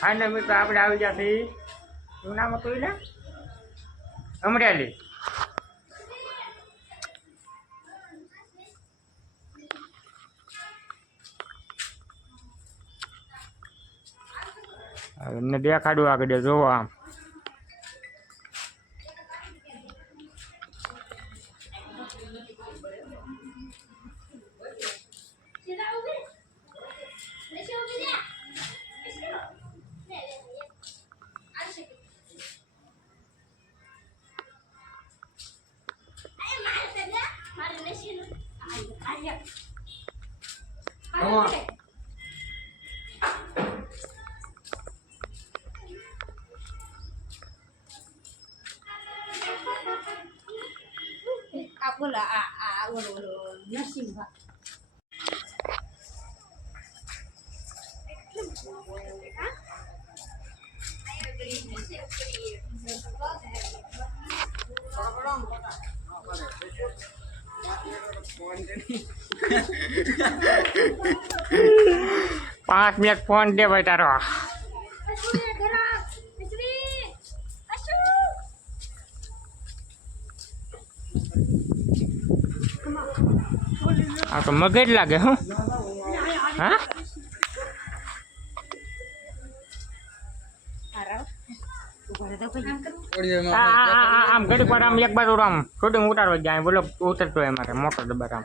Final મિત્રો, આપણે આવી છીએ. શું નામ હતું ને અમરેલી. એમને દેખાડું આગળ, જોવો આમ. આ બોલો આ આ ઓલો ઓલો નરસિંહ પાંચ મિનિટ ફોન દે ભાઈ તારો. આ તો મગજ લાગે, હું. હા? આમ ઘડી વાર આમ એક બાજુ આમ શૂટિંગ ઉતારવા જાય બોલો ઉતરતો એ મારે, મોટો ડબ્બા આમ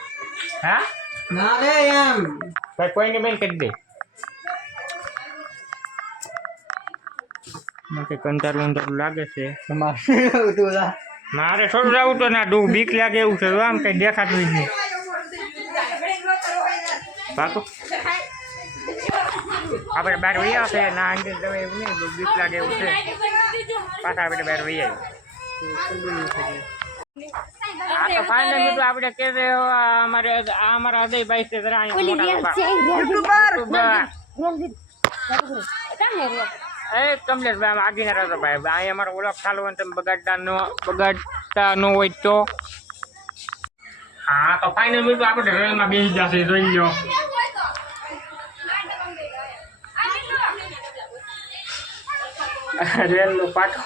હા? ના રે એમ. ભાઈ કોઈને બેન કરી દે. મને કંટાળું અંધારું લાગે છે. મારે થોડું જવું તો ના દુઃખ બીક લાગે એવું છે. આમ કઈ દેખાતું જ નહીં. પાકું આપણે બહાર વહી આવશે ના અંદર જવાય એવું નહીં બીક લાગે એવું છે. પાછા આપણે બહાર વહી આ તો ફાઇનલ મિત્રો આપણે કે અમારે આ અમારા અજયભાઈ છે જરા અહીંયા એ કમલેશભાઈ આમ આગીને રહેતો ભાઈ. અમારો ઓળખ ચાલુ હોય તમે બગાડતા ન બગાડતા ન હોય તો. હા તો ફાઇનલ મિત્રો આપણે રેલમાં બેસી જશે જોઈ લો રેલનું પાટું.